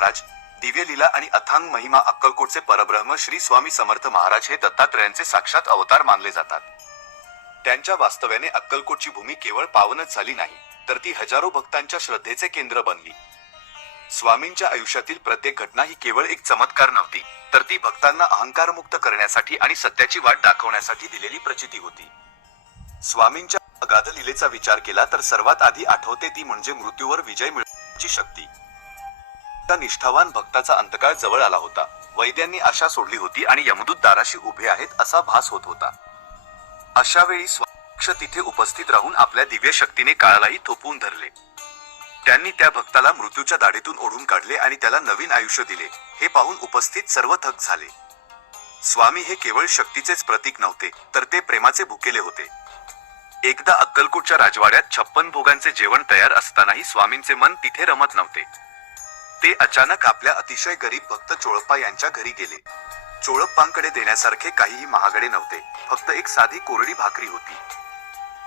महाराज, दिव्य लीला आणि अथांग महिमा अक्कलकोटचे परब्रह्म श्री स्वामी समर्थ महाराज हे दत्तात्रयांचे साक्षात अवतार मानले जातात. त्यांच्या वास्तव्याने अक्कलकोटची भूमी केवळ पावनच झाली नाही, तर ती हजारो भक्तांच्या श्रद्धेचे केंद्र बनली. स्वामींच्या आयुष्यातील प्रत्येक घटना ही केवळ एक चमत्कार नव्हती, तर ती भक्तांना अहंकारमुक्त करण्यासाठी आणि सत्याची वाट दाखवण्यासाठी दिलेली प्रचिती होती. स्वामींच्या अगाध लीलेचा विचार केला तर सर्वात आधी आठवते ती म्हणजे मृत्यूवर विजय मिळवण्याची शक्ती. त्या निष्ठावान भक्ताचा अंतकाळ जवळ आला होता. वैद्यांनी आशा सोडली होती आणि यमदूत दाराशी उभे आहेत असा भास होत होता. अशा वेळी स्वामी तिथे उपस्थित राहून आपल्या दिव्य शक्तीने काळालाही थोपवून धरले. त्यांनी त्या भक्ताला मृत्यूच्या दाढेतून ओढून काढले आणि त्याला नवीन आयुष्य दिले. हे पाहून उपस्थित सर्व थक्क झाले. स्वामी हे केवळ शक्तीचेच प्रतीक नव्हते, तर ते प्रेमाचे भुकेले होते. एकदा अक्कलकोटच्या राजवाड्यात 56 भोगांचे जेवण तयार असतानाही स्वामींचे मन तिथे रमत नव्हते. ते अचानक आपल्या अतिशय गरीब भक्त चोळप्पा यांच्या घरी गेले. चोळप्पांकडे देण्यासारखे काहीही महागडे नव्हते, फक्त एक साधी कोरडी भाकरी होती.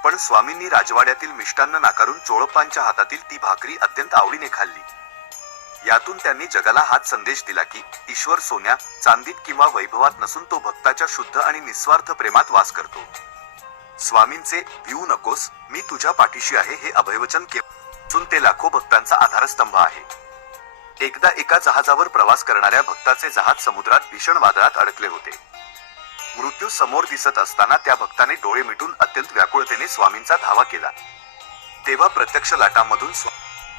पण स्वामींनी राजवाड्यातील मिष्टान्न नाकारून चोळप्पांच्या हातातील ती भाकरी अत्यंत आवडीने खाल्ली. यातून त्यांनी जगाला हाच संदेश दिला की ईश्वर सोन्या, चांदीत किंवा वैभवात नसून तो भक्ताच्या शुद्ध आणि निस्वार्थ प्रेमात वास करतो. स्वामींचे "भिवू नकोस, मी तुझ्या पाठीशी आहे" हे अभयवचन केवळ ते लाखो भक्तांचा आधारस्तंभ आहे. एकदा एका जहाजावर प्रवास करणाऱ्या भक्ताचे जहाज समुद्रात भीषण वादळात अडकले होते. मृत्यू समोर दिसत असताना त्या भक्ताने डोळे मिटून अत्यंत व्याकुळतेने स्वामींचा धावा केला. तेव्हा प्रत्यक्ष लाटांमधून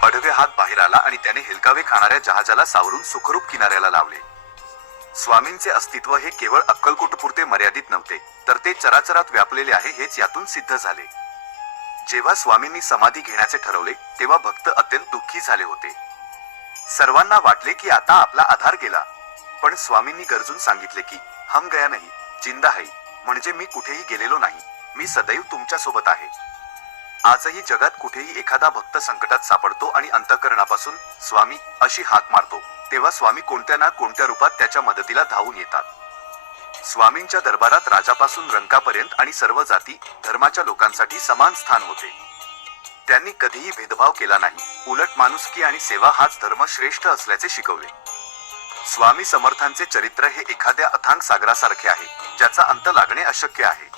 आडवे हात बाहेर आला आणि त्याने हेलकावे खाणाऱ्या जहाजाला सावरून सुखरूप किनाऱ्याला लावले. स्वामींचे अस्तित्व हे केवळ अक्कलकोटपुरते मर्यादित नव्हते, तर ते चराचरात व्यापलेले आहे हेच यातून सिद्ध झाले. जेव्हा स्वामींनी समाधी घेण्याचे ठरवले, तेव्हा भक्त अत्यंत दुःखी झाले होते. सर्वांना वाटले की आता आपला आधार गेला. पण स्वामींनी गरजून सांगितले की "हम गया नहीं, जिंदा है", म्हणजे मी कुठेही गेलेलो नाही, मी सदैव तुमच्या सोबत आहे. आजही जगात कुठेही एखादा भक्त संकटात सापडतो आणि अंतःकरणापासून "स्वामी" अशी हाक मारतो, तेव्हा स्वामी कोणत्या ना कोणत्या रूपात त्याच्या मदतीला धावून येतात. स्वामींच्या दरबारात राजापासून रंकापर्यंत आणि सर्व जाती धर्माच्या लोकांसाठी समान स्थान होते. त्यांनी कधीही भेदभाव केला नाही, उलट माणुसकी आणि सेवा हाच धर्म श्रेष्ठ असल्याचे शिकवले. स्वामी समर्थांचे चरित्र हे एखाद्या अथांग सागरासारखे आहे, ज्याचा अंत लागणे अशक्य आहे.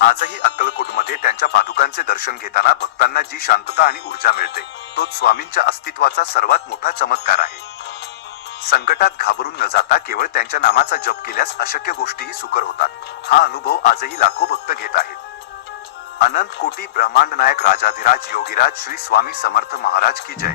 आजही अक्कलकोटमध्ये त्यांच्या पादुकांचे दर्शन घेताना भक्तांना जी शांतता आणि ऊर्जा मिळते, तोच स्वामींच्या अस्तित्वाचा सर्वात मोठा चमत्कार आहे. संकटात घाबरून न जाता केवळ त्यांच्या नामाचा जप केल्यास अशक्य गोष्टीही सुकर होतात. हा अनुभव आजही लाखो भक्त घेत आहेत. अनंत कोटी ब्रह्मांड नायक राजाधिराज योगीराज श्री स्वामी समर्थ महाराज की जय.